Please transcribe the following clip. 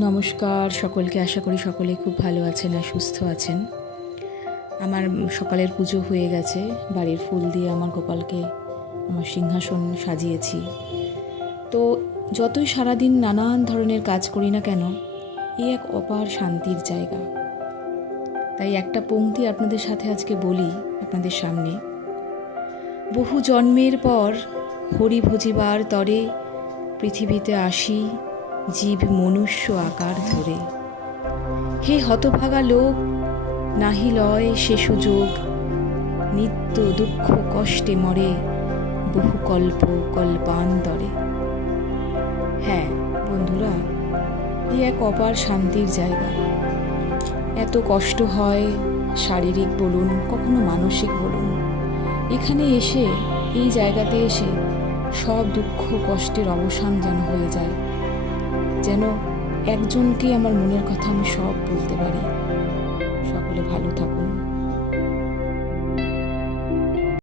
নমস্কার সকলকে, আশা করি সকলে খুব ভালো আছেন আর সুস্থ আছেন। আমার সকালের পুজো হয়ে গেছে। বাড়ির ফুল দিয়ে আমার গোপালকে আমার সিংহাসন সাজিয়েছি। তো যতই সারাদিন নানান ধরনের কাজ করি না কেন, এই এক অপার শান্তির জায়গা। তাই একটা পংক্তি আপনাদের সাথে আজকে বলি আপনাদের সামনে। বহু জন্মের পর হরি ভজিবার তরে পৃথিবীতে আসি জীব মনুষ্য আকার ধরে। হে হতভাগা লোক, নাহি লয় সে সুযোগ, নিত্য দুঃখ কষ্টে মরে বহু কল্প কল্পান্তরে। হ্যাঁ বন্ধুরা, এই এক অপার শান্তির জায়গা। এত কষ্ট হয়, শারীরিক বলুন কখনো মানসিক বলুন, এখানে এসে এই জায়গাতে এসে সব দুঃখ কষ্টের অবসান যেন হয়ে যায়। যেন একজনকে আমার মনের কথা আমি সব বলতে পারি।